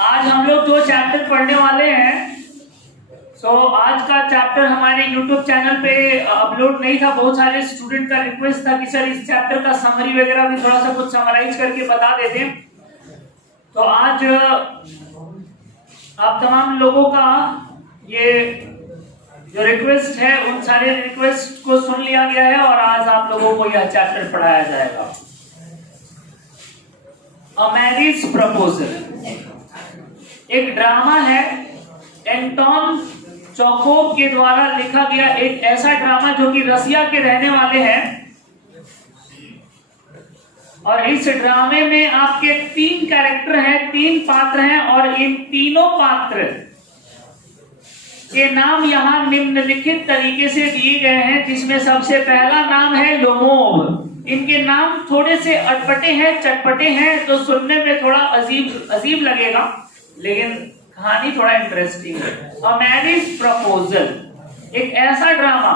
आज हम लोग 2 चैप्टर पढ़ने वाले हैं। आज का चैप्टर हमारे YouTube चैनल पे अपलोड नहीं था। बहुत सारे स्टूडेंट का रिक्वेस्ट था कि सर इस चैप्टर का समरी वगैरह भी थोड़ा सा कुछ समराइज करके बता देते। तो आज आप तमाम लोगों का ये जो रिक्वेस्ट है उन सारे रिक्वेस्ट को सुन लिया गया है और आज आप लोगों को यह चैप्टर पढ़ाया जाएगा। अ मैरिज प्रपोजल एक ड्रामा है, एंटोन चेखोव के द्वारा लिखा गया एक ऐसा ड्रामा जो कि रसिया के रहने वाले हैं। और इस ड्रामे में आपके 3 कैरेक्टर हैं, 3 पात्र हैं और इन तीनों पात्र के नाम यहाँ निम्नलिखित तरीके से दिए गए हैं, जिसमें सबसे पहला नाम है लोमोव। इनके नाम थोड़े से अटपटे हैं, चटपटे हैं, तो सुनने में थोड़ा अजीब लगेगा, लेकिन कहानी थोड़ा इंटरेस्टिंग है। अ मैरिज प्रपोजल एक ऐसा ड्रामा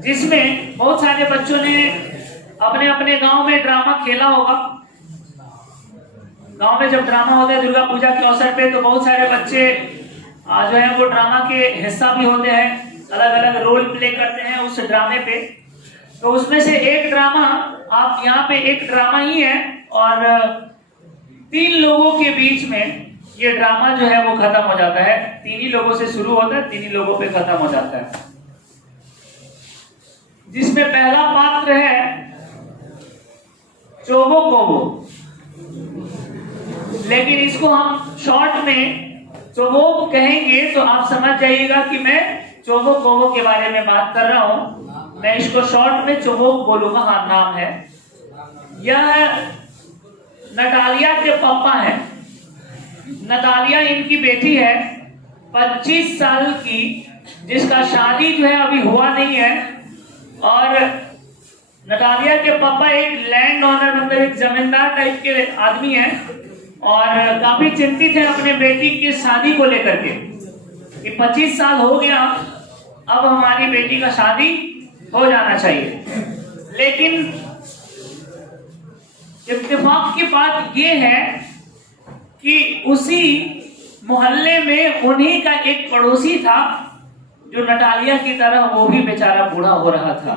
जिसमें बहुत सारे बच्चों ने अपने अपने गांव में ड्रामा खेला होगा। गांव में जब ड्रामा होता है दुर्गा पूजा के अवसर पे, तो बहुत सारे बच्चे जो है वो ड्रामा के हिस्सा भी होते हैं, अलग अलग रोल प्ले करते हैं उस ड्रामे पे। तो उसमें से एक ड्रामा, आप यहाँ पे एक ड्रामा ही है और 3 लोगों के बीच में ये ड्रामा जो है वो खत्म हो जाता है। 3 ही लोगों से शुरू होता है, 3 ही लोगों पे खत्म हो जाता है। जिसमें पहला पात्र है चोबोकोवो, लेकिन इसको हम शॉर्ट में चोबोव कहेंगे, तो आप समझ जाइएगा कि मैं चोबोकोवो के बारे में बात कर रहा हूं। मैं इसको शॉर्ट में चोबोव बोलूंगा। हाँ, नाम है। यह नटालिया के पापा हैं। नटालिया इनकी बेटी है, 25 साल की, जिसका शादी जो है अभी हुआ नहीं है। और नटालिया के पापा एक लैंड ओनर, मतलब एक जमींदार टाइप के आदमी हैं और काफी चिंतित है अपने बेटी की शादी को लेकर के कि 25 साल हो गया, अब हमारी बेटी का शादी हो जाना चाहिए। लेकिन इत्तेफाक की बात यह है कि उसी मोहल्ले में उन्हीं का एक पड़ोसी था जो नटालिया की तरह वो भी बेचारा बूढ़ा हो रहा था।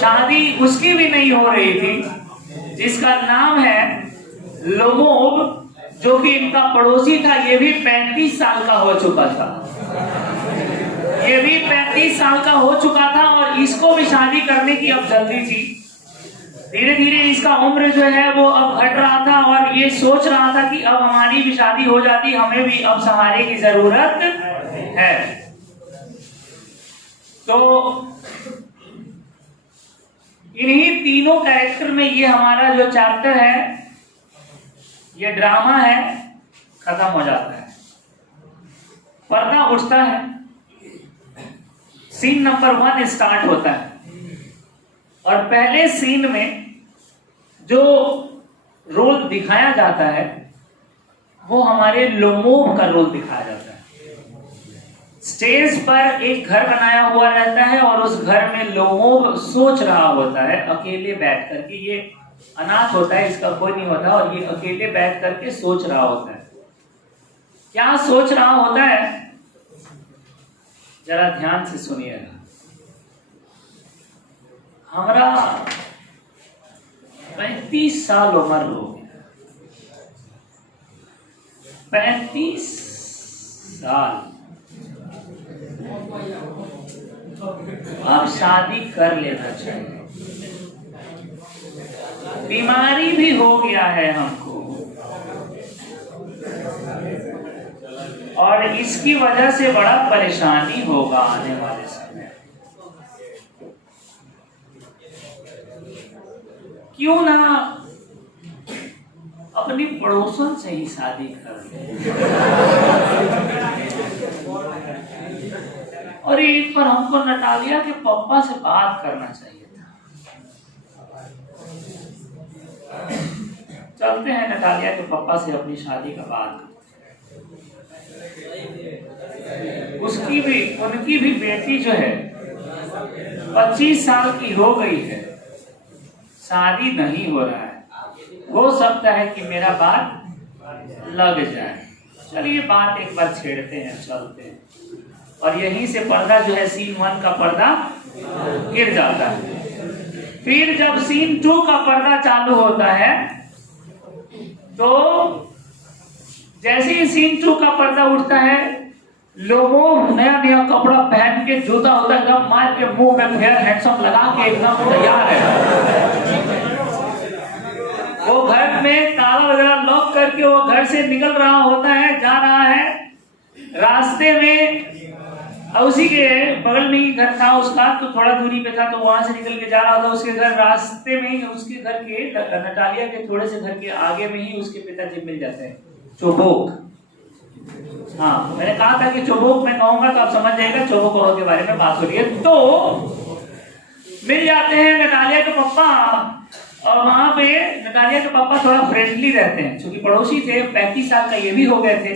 शादी उसकी भी नहीं हो रही थी, जिसका नाम है लोमोव, जो कि इनका पड़ोसी था। ये भी 35 साल का हो चुका था। ये भी 35 साल का हो चुका था और इसको भी शादी करने की अब जल्दी थी। धीरे धीरे इसका उम्र जो है वो अब घट रहा था और ये सोच रहा था कि अब हमारी भी शादी हो जाती, हमें भी अब सहारे की जरूरत है। तो इन्हीं तीनों कैरेक्टर में ये हमारा जो चैप्टर है, ये ड्रामा है, खत्म हो जाता है। पर्दा उठता है, सीन नंबर 1 स्टार्ट होता है और पहले सीन में जो रोल दिखाया जाता है वो हमारे लोमोव का रोल दिखाया जाता है। स्टेज पर एक घर बनाया हुआ रहता है और उस घर में लोमोव सोच रहा होता है अकेले बैठ करके। ये अनाथ होता है, इसका कोई नहीं होता, और ये अकेले बैठ करके सोच रहा होता है। क्या सोच रहा होता है, जरा ध्यान से सुनिएगा। हमारा 35 साल उम्र हो गया, 35 साल, अब शादी कर लेना चाहिए। बीमारी भी हो गया है हमको और इसकी वजह से बड़ा परेशानी होगा आने वाले समय। क्यों ना अपनी पड़ोसन से ही शादी कर ले। और एक बार हमको नटालिया के पापा से बात करना चाहिए था। चलते हैं नटालिया के पापा से अपनी शादी का बात करते। उनकी भी बेटी जो है 25 साल की हो गई है, शादी नहीं हो रहा है। हो सकता है कि मेरा बात लग जाए। चलिए बात एक बार छेड़ते हैं, चलते हैं, और यहीं से पर्दा जो है सीन 1 का पर्दा गिर जाता है। फिर जब सीन 2 का पर्दा चालू होता है तो जैसे ही सीन 2 का पर्दा उठता है, लोगों नया नया कपड़ा पहन के, जूता होता एकदम मार के, मुंह में फेयर हैंडसम लगा के एकदम तैयार है। वो घर में ताला वगैरह लॉक करके वो घर से निकल रहा होता है, जा रहा है। रास्ते में उसी के बगल में ही घर था उसका, तो थोड़ा दूरी पे था, तो वहां से निकल के जा रहा था उसके घर। रास्ते में ही उसके घर के, नटालिया के थोड़े से घर के आगे में ही उसके पिताजी मिल जाते हैं, चोबोक। हाँ, मैंने कहा था कि चोबोक मैं कहूंगा तो आप समझ जाएगा चोबोक कौवा के बारे में बात हो रही है। तो मिल जाते हैं नटालिया के पापा, और वहां पे नटालिया के पापा थोड़ा फ्रेंडली रहते हैं, क्योंकि पड़ोसी थे, 35 साल का ये भी हो गए थे,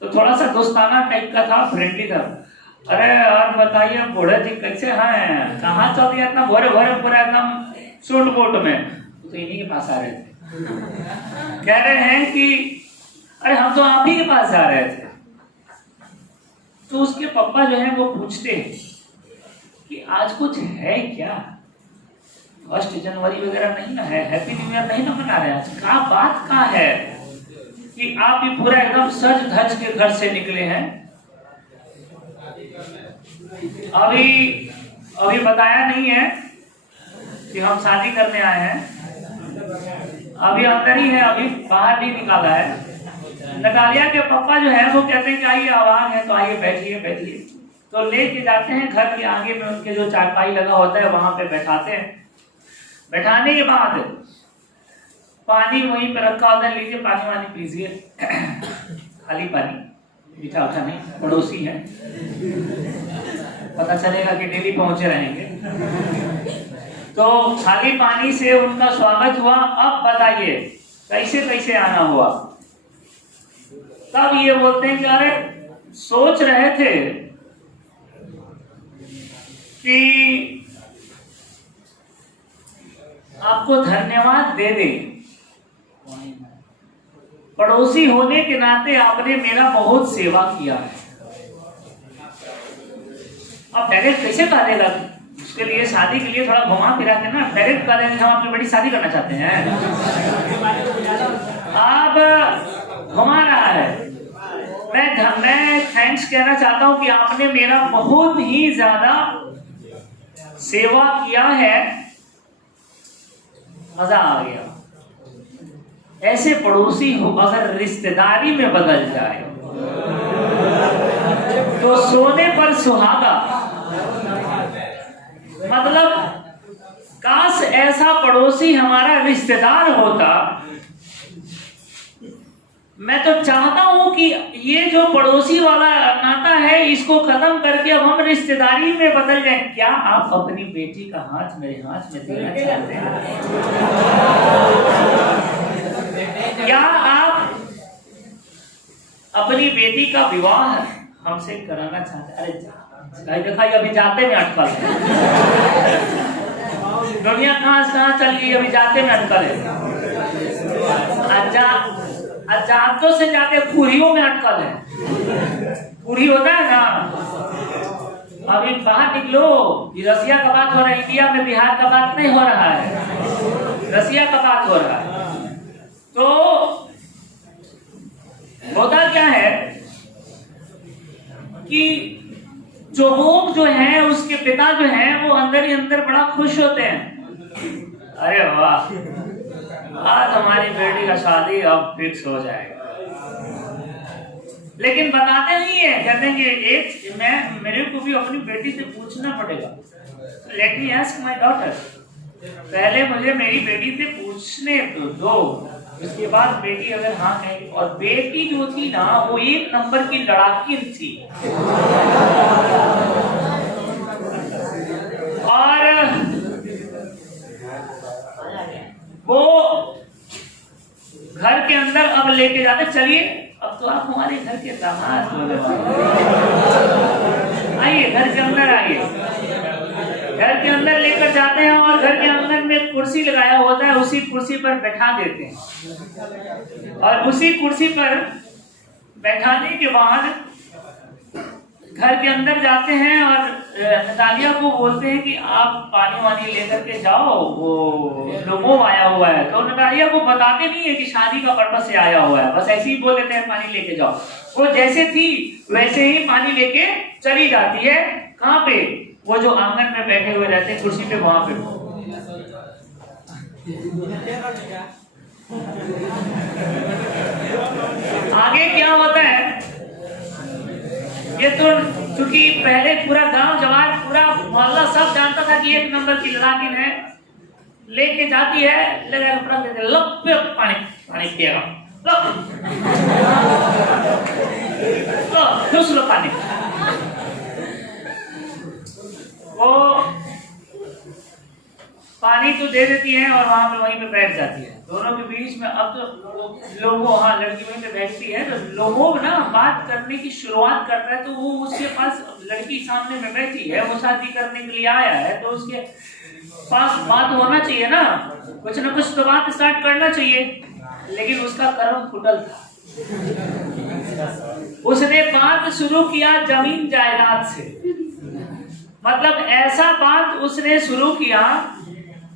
तो थोड़ा सा दोस्ताना टाइप का था, फ्रेंडली था। अरे और बताइए बूढ़े जी कैसे हैं, कहाँ चल दिया इतना भोरे भोरे पूरा एकदम सूट बूट में? तो इन्हीं के पास आ रहे थे, कह रहे हैं कि अरे हम तो आप ही के पास जा रहे थे। तो उसके पापा जो है वो पूछते हैं कि आज कुछ है क्या, 1 जनवरी वगैरह नहीं ना है, हैप्पी न्यू ईयर नहीं ना मना रहे, आज क्या बात का है कि आप भी पूरा एकदम सज धज के घर से निकले हैं? अभी बताया नहीं है कि हम शादी करने आए हैं, अभी अंदर ही है, अभी बाहर नहीं निकाला है। नटालिया के पापा जो है वो कहते हैं कि आइए आवाज है, तो आइए बैठिए बैठिए। तो लेके जाते हैं घर के आगे में, उनके जो चारपाई लगा होता है वहां पे बैठाते हैं। बैठाने के बाद पानी वहीं पे रखा होता है, लीजिए पानी वानी पीजिए, खाली पानी, मीठा उठा नहीं, पड़ोसी है, पता चलेगा कि डेली पहुंचे रहेंगे। तो खाली पानी से उनका स्वागत हुआ। अब बताइए कैसे कैसे आना हुआ? तब ये बोलते हैं कि अरे सोच रहे थे कि आपको धन्यवाद दे दें, पड़ोसी होने के नाते आपने मेरा बहुत सेवा किया है। अब डायरेक्ट कैसे कह देगा? उसके लिए शादी के लिए थोड़ा घुमा फिरा के ना डायरेक्ट कह देंगे हम अपनी बड़ी शादी करना चाहते हैं। अब घुमा रहा है। मैं थैंक्स कहना चाहता हूं कि आपने मेरा बहुत ही ज्यादा सेवा किया है, मजा आ गया। ऐसे पड़ोसी हो अगर रिश्तेदारी में बदल जाए तो सोने पर सुहागा। मतलब काश ऐसा पड़ोसी हमारा रिश्तेदार होता। मैं तो चाहता हूं कि ये जो पड़ोसी वाला नाता है इसको खत्म करके अब हम रिश्तेदारी में बदल जाए। क्या आप अपनी बेटी का हाथ मेरे हाथ में देना चाहते हैं? क्या आप अपनी बेटी का विवाह हमसे कराना चाहते? अरे देखा अभी जाते में अटकल है। दुनिया कहां चल गई, अभी जाते में अटकल है। जातों से जाके पूरियों में अटकल है। पूरी होता है ना, अभी बाहर निकलो। ये रसिया का बात हो रहा है, इंडिया में बिहार का बात नहीं हो रहा है, रसिया का बात हो रहा है। तो होता क्या है कि चोबोक जो है उसके पिता जो है वो अंदर ही अंदर बड़ा खुश होते हैं। अरे वाह, आज हमारी बेटी का शादी अब फिक्स हो जाएगा। लेकिन बताते नहीं है, कहते हैं कि मेरे को भी अपनी बेटी से पूछना पड़ेगा। Let me ask my daughter, पहले मुझे मेरी बेटी से पूछने दो, उसके बाद बेटी अगर हाँ कहेगी। और बेटी जो थी ना वो 1 नंबर की लड़ाकिन थी। और वो घर के अंदर अब लेके जाते, चलिए अब तो आप हमारे घर के दामाद होने वाले, आइए घर के अंदर आइए। घर के अंदर लेकर जाते हैं और घर के अंदर में एक कुर्सी लगाया होता है, उसी कुर्सी पर बैठा देते हैं और उसी कुर्सी पर बैठाने के बाद घर के अंदर जाते हैं और नतालिया को बोलते हैं कि आप पानी वानी लेकर के जाओ, वो लोमोव आया हुआ है। तो नतालिया को बताते नहीं है कि शादी का पर्पस से आया हुआ है, बस ऐसे ही बोल देते हैं पानी लेके जाओ। वो जैसे थी वैसे ही पानी लेके चली जाती है। कहाँ पे? वो जो आंगन में बैठे हुए रहते हैं कुर्सी पे, वहां पे। आगे क्या होता है ये तो चूंकि पहले पूरा गांव जवान पूरा मोहल्ला सब जानता था कि एक नंबर की लड़ाकिन है, लेके जाती है, लगा रख देते, लप पे पानी पानी पिएगा, दूसरा पानी। वो पानी तो दे देती है और वहां पे वहीं पे बैठ जाती है। दोनों के बीच में अब तो लोगों, हाँ लड़की वहीं पे बैठती है, तो लोगों ना बात करने की शुरुआत करता है। तो वो उसके पास, लड़की सामने में बैठी है, वो शादी करने के लिए आया है, तो उसके पास बात होना चाहिए ना, कुछ ना कुछ तो बात स्टार्ट करना चाहिए। लेकिन उसका कर्म फुटल था। उसने बात शुरू किया जमीन जायदाद से, मतलब ऐसा बात उसने शुरू किया,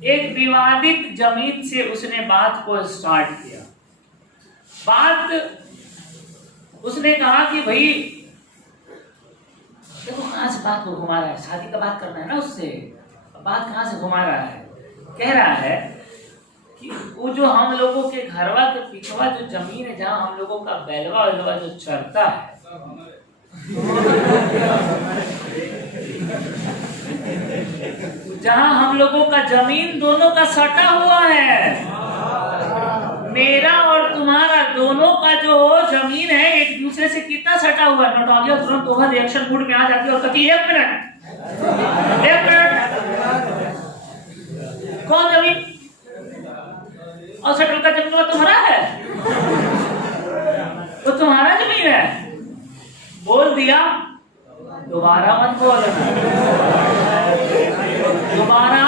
एक विवादित जमीन से उसने बात को स्टार्ट किया। बात उसने कहा कि भाई देखो कहां से बात को घुमा रहा है, शादी का बात करना है ना उससे, बात कहां से घुमा रहा है। कह रहा है कि वो जो हम लोगों के घरवा के पिछवा जो जमीन है, जहां हम लोगों का बैलवा वैलवा जो चरता है, जहां हम लोगों का जमीन दोनों का सटा हुआ है, मेरा और तुम्हारा दोनों का जो जमीन है एक दूसरे से कितना सटा हुआ है। नटालिया तुरंत ओवर रिएक्शन मूड में आ जाती है और कहती है 1 मिनट 1 मिनट, कौन जमीन? और सटल का जमीन तुम्हारा है, वो तुम्हारा जमीन है। बोल दिया, दोबारा मत बोलना, दोबारा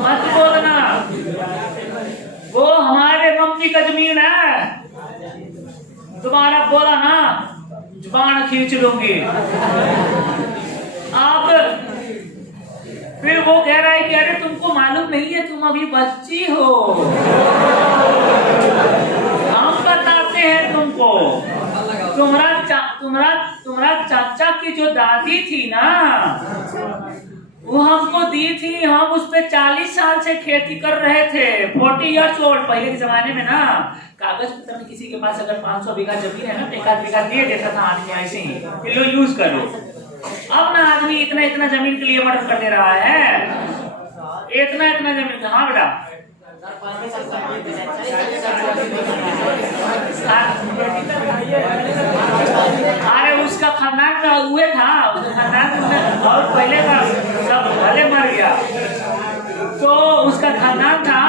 मत बोलना, वो हमारे मम्मी का जमीन है, दोबारा बोला ना जुबान खींच लूंगी। आप फिर वो कह रहा है कि अरे तुमको मालूम नहीं है, तुम अभी बच्ची हो, हम बताते हैं तुमको। तुम्हारा चाचा की जो दादी थी ना, वो हमको दी थी, हम उस पे 40 साल से खेती कर रहे थे, 40 इयर्स ओल्ड। पहले के जमाने में ना कागज पत्र में किसी के पास अगर 500 बीघा जमीन है ना, तो 1 बीघा दे देता था आदमी ऐसे ही कि लो यूज करो। अब ना आदमी इतना इतना जमीन के लिए मदद कर दे रहा है, इतना इतना जमीन। हाँ बेटा, अरे उसका खानदान का हुए था, उसका खानदान में बहुत पहले का सब भले मर गया, तो उसका खानदान था,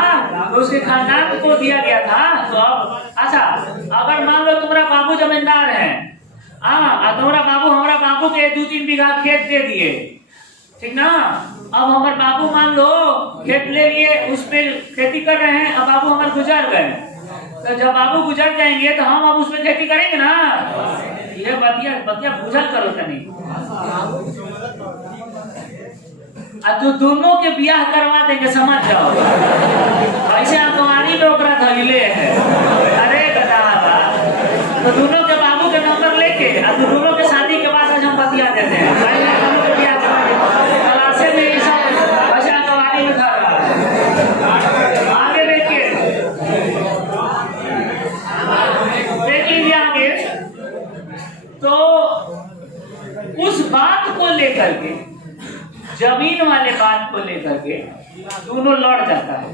तो उसके खानदान को दिया गया था। तो अब अच्छा, अगर मान लो तुम्हारा बाबू जमींदार है, तुम्हारा बाबू हमारा बाबू के 2-3 बीघा खेत दे दिए, ठीक ना। अब हमारे बाबू मान लो खेत ले लिए, उस पे खेती कर रहे हैं, अब बाबू हमारे गुजर गए, तो जब बाबू गुजर जाएंगे तो हम अब उसमें खेती करेंगे ना। ये बतिया बुझल करो तनी। तो दोनों के ब्याह करवा देंगे, समझ जाओ। ऐसे अंकवारी में ओकरा धइले है, अरे बता, तो दोनों के बाबू के नंबर लेके दोनों के शादी के बाद आज हम बतिया देते हैं। आगे देखिए, देख लीजिए आगे। तो उस बात को लेकर के, जमीन वाले बात को लेकर के दोनों लड़ जाता है।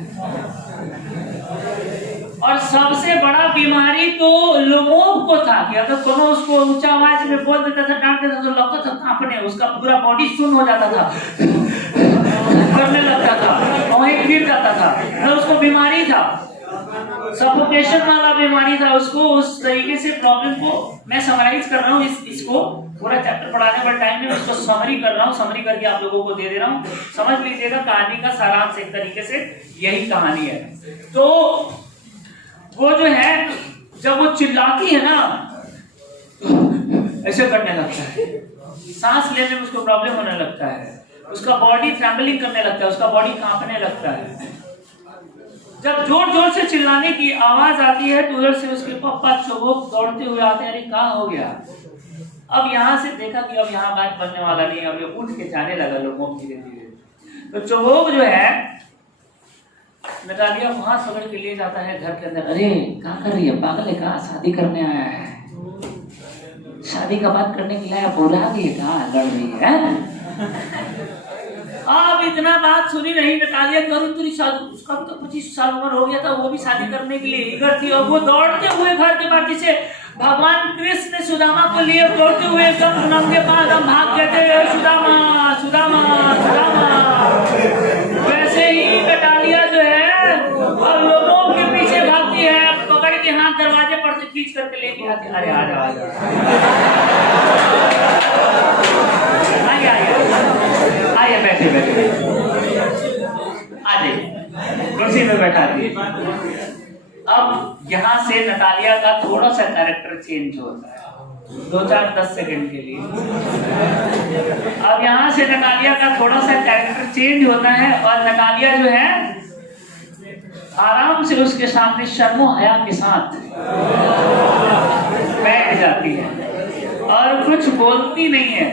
और सबसे बड़ा बीमारी तो लोगों को था कि अगर कोनो उसको ऊंचा आवाज में बोल देता था, डांट देता, तो लगता था कांपने, उसका पूरा बॉडी सुन्न हो जाता था, करने लगता था, वहीं गिर जाता था, तो उसको बीमारी था। सफोकेशन वाला बीमारी था उसको। उस तरीके से प्रॉब्लम को मैं समराइज कर रहा हूँ। इसको पूरा चैप्टर पढ़ाने पर टाइम नहीं, उसको समरी कर रहा हूँ, समरी करके आप लोगों को दे दे रहा हूँ। समझ लीजिएगा कहानी का सारांश एक तरीके से यही कहानी है। तो वो जो है जब वो चिल्लाती है ना ऐसे करने लगता है, सांस लेने में उसको प्रॉब्लम होने लगता है, उसका बॉडी ट्रैम्बलिंग करने लगता है, उसका बॉडी कांपने लगता है। जब जोर जोर से चिल्लाने की आवाज आती है तो उधर से उसके पापा चौबोक दौड़ते हुए आते हैं। अरे कहाँ हो गया? अब यहाँ से देखा कि अब यहाँ बात बनने वाला नहीं है, अब ये उठ के जाने लगा लोगों धीरे धीरे। तो चौबोक जो है नटालिया वहां पकड़ के ले जाता है घर के अंदर। अरे क्या कर रही है? पागल है? कहा शादी करने आया है? शादी का बात करने के लिए बोला कि कहा लड़ रही है? अब इतना बात सुनी नहीं नटालिया करी शादी। उसका भी तो 25 साल उम्र हो गया था, वो भी शादी करने के लिए ईगर थी। और वो दौड़ते हुए घर के बाहर से भगवान कृष्ण सुदामा को लिए दौड़ते हुए एकदम नंगे पांव हम भाग गए थे, सुदामा सुदामा सुदामा। वैसे ही नटालिया जो है और लोगों के पीछे भागती है, पकड़ के हाथ दरवाजे पर से खींच करके लेके आती है। अरे आ जाओ आइए बैठे बैठे आ जाइए, कुर्सी में बैठा दिए। अब यहाँ से नटालिया का थोड़ा सा कैरेक्टर चेंज होता है 2-4-10 सेकंड के लिए। अब यहाँ से नटालिया का थोड़ा सा कैरेक्टर चेंज होता है और नटालिया जो है आराम से उसके सामने शर्मो हया के साथ बैठ जाती है और कुछ बोलती नहीं है।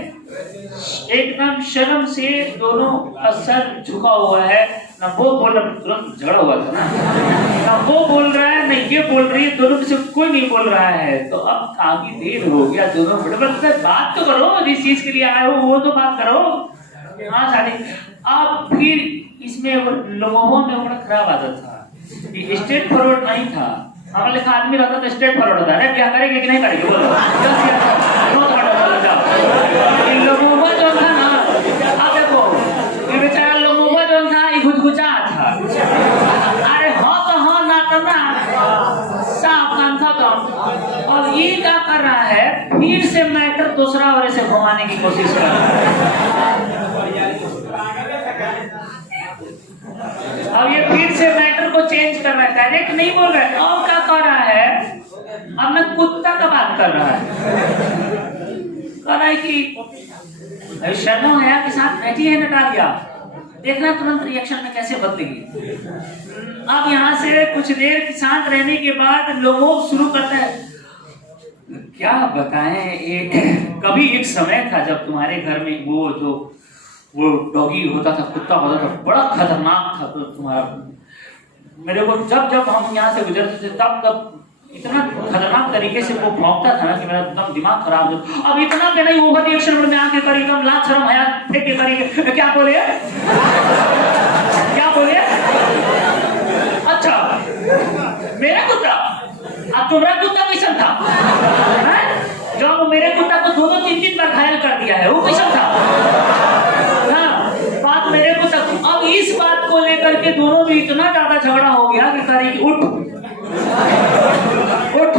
एकदम शर्म से दोनों का सर झुका हुआ है, ना वो बोल रहा, तुरंत झगड़ा हुआ था ना वो बोल रहा है, नहीं ये बोल रही है, दोनों में से कोई नहीं बोल रहा है। तो अब काफी देर हो गया, दोनों बड़े बात तो करो, जिस चीज के लिए आए हो वो तो बात करो। हाँ शादी। अब फिर इसमें लोगों में बड़ा खराब आदत था, स्ट्रेट फॉरवर्ड नहीं था। हमारे लिखा आदमी रहता तो स्ट्रेट फॉरवर्ड होता है, क्या करेंगे कि नहीं करेंगे बोलो। इन लोगों में जो था ना, अब देखो ये बेचारा लोगों में जो था ये गुजगुजा था। अरे हाँ तो हाँ, ना तो ना, साफ काम था तो। और ये क्या कर रहा है, फिर से मैटर दूसरा और ऐसे घुमाने की कोशिश कर रहा है। अब ये फिर से मैटर को चेंज कर रहा है, डायरेक्ट नहीं बोल रहा है। और क्या कर रहा है, अब मैं कुत्ता का बात कर रहा है। कह रहा है कि शर्मा हया के साथ बैठी है नटालिया, देखना तुरंत रिएक्शन में कैसे बदलेगी। अब यहाँ से कुछ देर शांत रहने के बाद लोगों शुरू करता है, क्या बताएं, कभी एक समय था जब तुम्हारे घर में वो डॉगी होता था, कुत्ता होता था, बड़ा खतरनाक था। तो तुम्हारा मेरे को जब हम यहाँ से गुजरते थे तब इतना खतरनाक तरीके से वो भौंकता था ना कि मेरा एकदम दिमाग खराब हो। अब इतना पे नहीं, ओवर रिएक्शन में आके कर एकदम लाज शर्म हया फेंक के करेंगे। क्या बोले क्या बोले? अच्छा मेरा कुत्ता, अब तुम्हारा कुत्ता कैसा था? जो मेरे कुत्ता को 2-3 बार घायल कर दिया है, वो कैसा था? बात मेरे को तक। अब इस बात को लेकर के दोनों में इतना ज्यादा झगड़ा हो गया कि कह रही उठ उठ,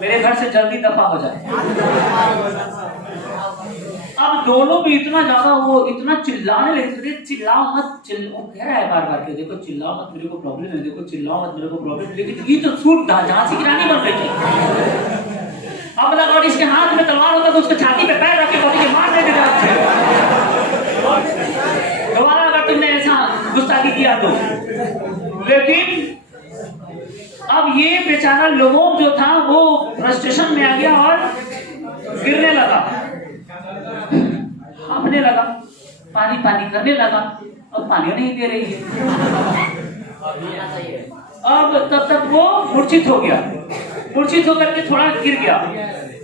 मेरे घर से जल्दी दफा हो जाए। अब दोनों भी इतना ज्यादा वो इतना चिल्लाने लगे, चिल्लाओ मत, कह रहा है बार बार के, देखो चिल्लाओ मत, मेरे को प्रॉब्लम है, देखो चिल्लाओ मत, मेरे को प्रॉब्लम है। लेकिन ये तो सूट झांसी की रानी बन रही थी। अब मतलब और इसके हाथ में तलवार होता तो उसके छाती पे पैर रख के बॉडी के मार देते दोबारा अगर तुमने ऐसा गुस्ताखी किया तो। लेकिन अब ये बेचारा लोगों जो था वो फ्रस्ट्रेशन में आ गया और गिरने लगा, हांफने लगा, पानी पानी करने लगा और पानी नहीं दे रही है। अब तब तक वो मूर्छित हो गया, मूर्छित होकर के थोड़ा गिर गया।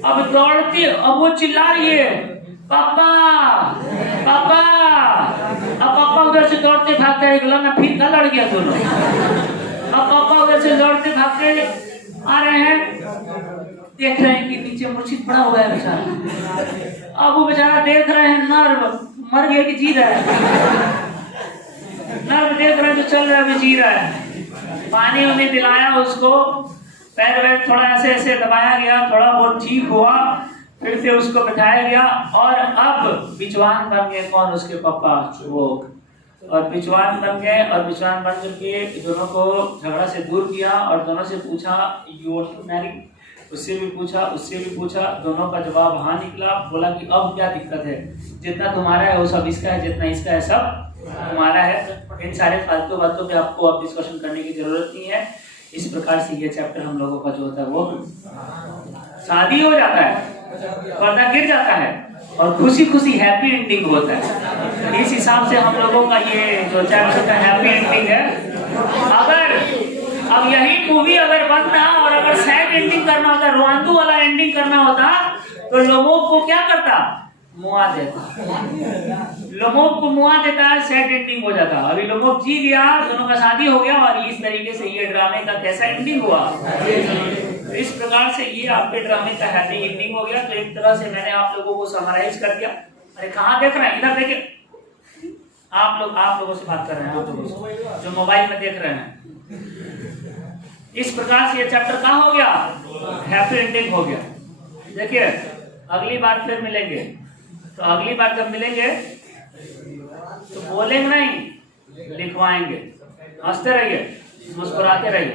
अब दौड़ती, अब वो चिल्ला रही है, पापा पापा। अब पापा उधर से दौड़ते भागते हैं, फिर का लड़ गया दोनों। अब पापा उधर से दौड़ते भागते आ रहे हैं, देख रहे हैं कि नीचे मूर्छित पड़ा हुआ है बेचारा। अब वो बेचारा देख रहे हैं, नर्व मर गया कि जी रहा है, नर्व देख रहे हैं जो चल रहा है जी रहा है। पानी उन्हें दिलाया उसको, पैर वैर थोड़ा ऐसे ऐसे दबाया गया, थोड़ा बहुत ठीक हुआ, फिर से उसको बैठाया गया और अब बिचवान बन गए कौन? उसके पापा चुबोक। और बिचवान बन गए और बिचवान बन करके दोनों को झगड़ा से दूर किया और दोनों से पूछा यू वांट टू मैरी, उससे भी पूछा उससे भी पूछा, दोनों का जवाब हाँ निकला। बोला कि अब क्या दिक्कत है, जितना तुम्हारा है वो सब इसका है, जितना इसका है सब तुम्हारा है। इन सारे फालतू बातों पे आपको अब डिस्कशन करने की जरूरत नहीं है। इस प्रकार से ये चैप्टर हम लोगों का जो होता है वो शादी हो जाता है, पर्दा गिर जाता है और खुशी खुशी हैप्पी एंडिंग होता है। इस हिसाब से हम लोगों का ये जो चैप्टर का हैप्पी एंडिंग है। अगर अब यही मूवी अगर बनता और अगर सैड एंडिंग करना होता, रोआंदू वाला एंडिंग करना होता, तो लोगों को क्या करता? मुआ देता। लोगों को मुआ देता है, सैड एंडिंग हो जाता। अभी लोगों जी गया, दोनों का शादी हो गया और इस तरीके से ये ड्रामे का कैसा एंडिंग हुआ। तो इस प्रकार से ये आपके ड्रामे का हैप्पी एंडिंग हो गया। तो एक तरह से मैंने आप लोगों को समराइज कर दिया। अरे कहाँ देख रहे हैं? इधर देखिए, आप लोगों से बात कर रहे हैं, आप लोगों से जो मोबाइल में देख रहे हैं। इस प्रकार से ये चैप्टर कहाँ हो गया? हैप्पी एंडिंग हो गया। देखिए अगली बार फिर मिलेंगे, तो अगली बार जब मिलेंगे तो बोलेंगे नहीं, लिखवाएंगे। हंसते रहिए, मुस्कुराते रहिए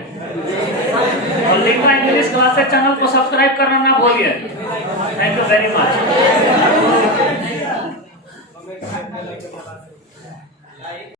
और लिखवा इंग्लिश क्लासेस चैनल को सब्सक्राइब करना ना भूलिए। Thank you very much.